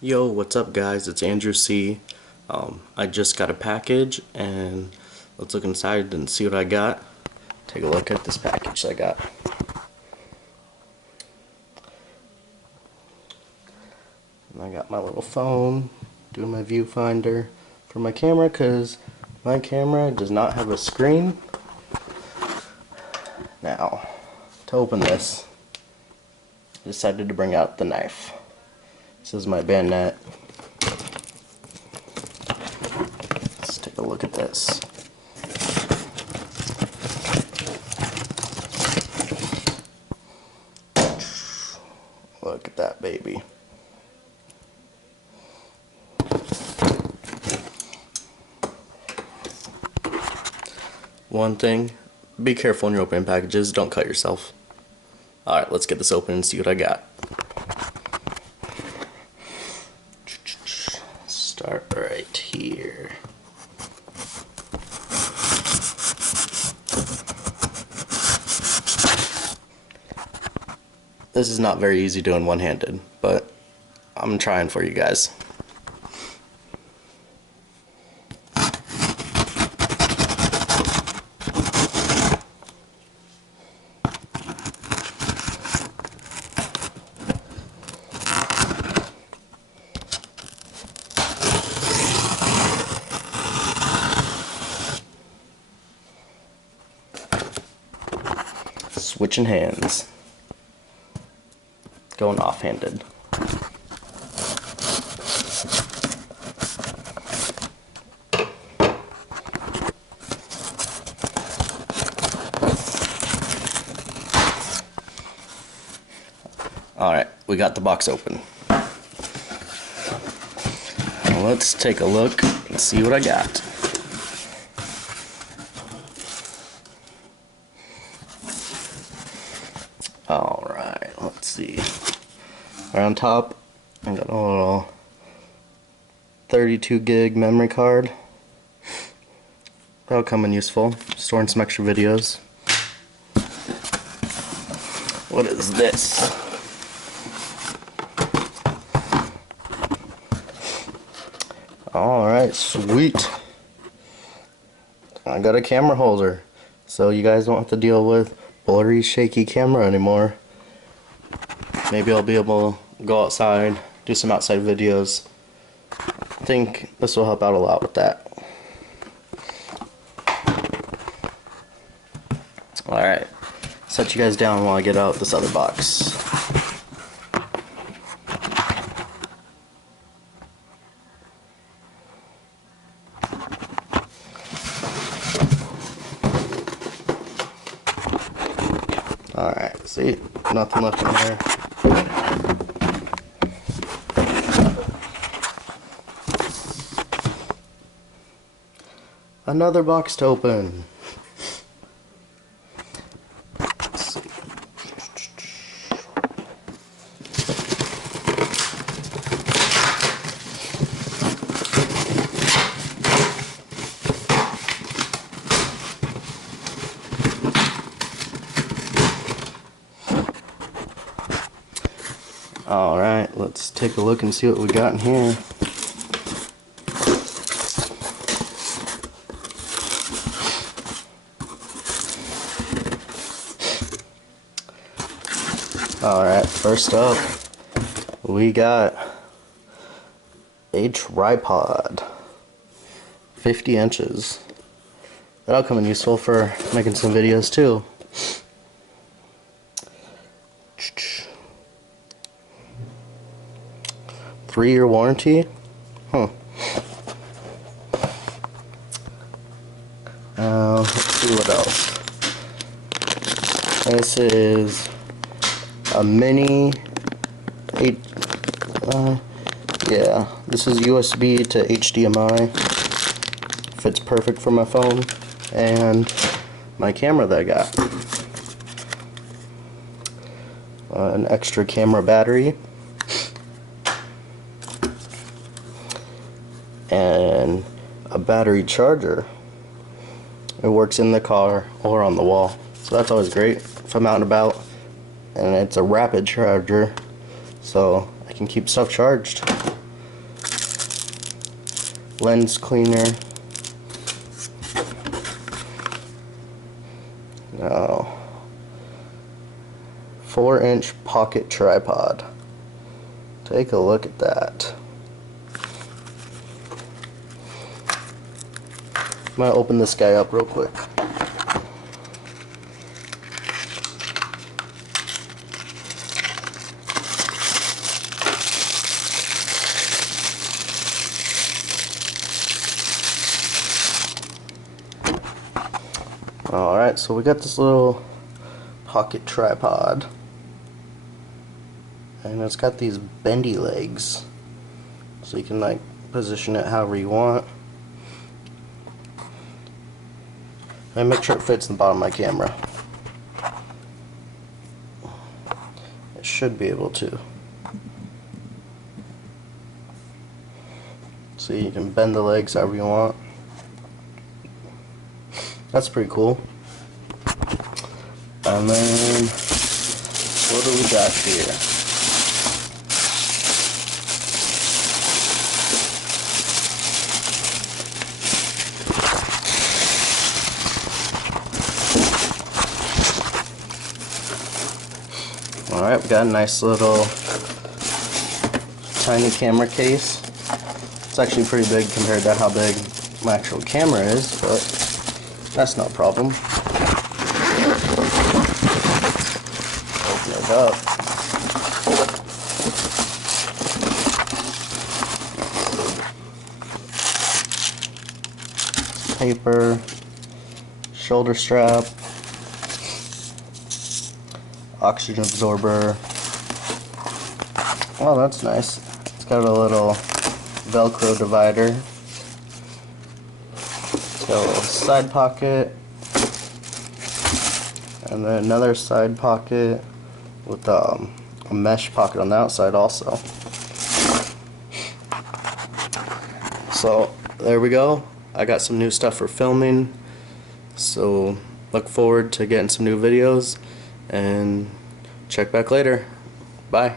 Yo, what's up guys? It's Andrew C. I just got a package and let's look inside and see what I got. Take a look at this package I got. And I got my little phone, doing my viewfinder for my camera because my camera does not have a screen. Now, to open this, I decided to bring out the knife. This is my bayonet. Let's take a look at this. Look at that baby. One thing, be careful when you're opening packages, don't cut yourself. Alright, let's get this open and see what I got. Start right here. This is not very easy doing one-handed, but I'm trying for you guys. Switching hands. Going off-handed. Alright, we got the box open. Now let's take a look and see what I got. Alright, let's see. Right on top, I got a little 32 gig memory card. That'll come in useful, storing some extra videos. What is this? Alright, sweet. I got a camera holder, so you guys don't have to deal with blurry, shaky camera anymore. Maybe I'll be able to go outside, do some outside videos. I think this will help out a lot with that. Alright, set you guys down while I get out this other box. Alright, see? Nothing left in there. Another box to open. Let's see. Alright, let's take a look and see what we got in here. Alright, first up, we got a tripod. 50 inches. That'll come in useful for making some videos too. Three-year warranty? Huh. Let's see what else. This is a mini 8. Yeah, this is USB to HDMI. Fits perfect for my phone and my camera that I got. An extra camera battery. And a battery charger. It works in the car or on the wall, so that's always great if I'm out and about. And it's a rapid charger, so I can keep stuff charged. lens cleaner. Now, 4-inch pocket tripod. Take a look at that. I'm gonna open this guy up real quick. Alright, so we got this little pocket tripod, and it's got these bendy legs, so you can like position it however you want. And make sure it fits in the bottom of my camera. It should be able to. See, you can bend the legs however you want. That's pretty cool. And then, what do we got here? Alright, we got a nice little tiny camera case. It's actually pretty big compared to how big my actual camera is, but that's no problem. Open it up. Paper, shoulder strap, oxygen absorber. Oh, that's nice. It's got a little Velcro divider. It's got a little side pocket, and then another side pocket with a mesh pocket on the outside also. So there we go. I got some new stuff for filming, so look forward to getting some new videos, and check back later. Bye.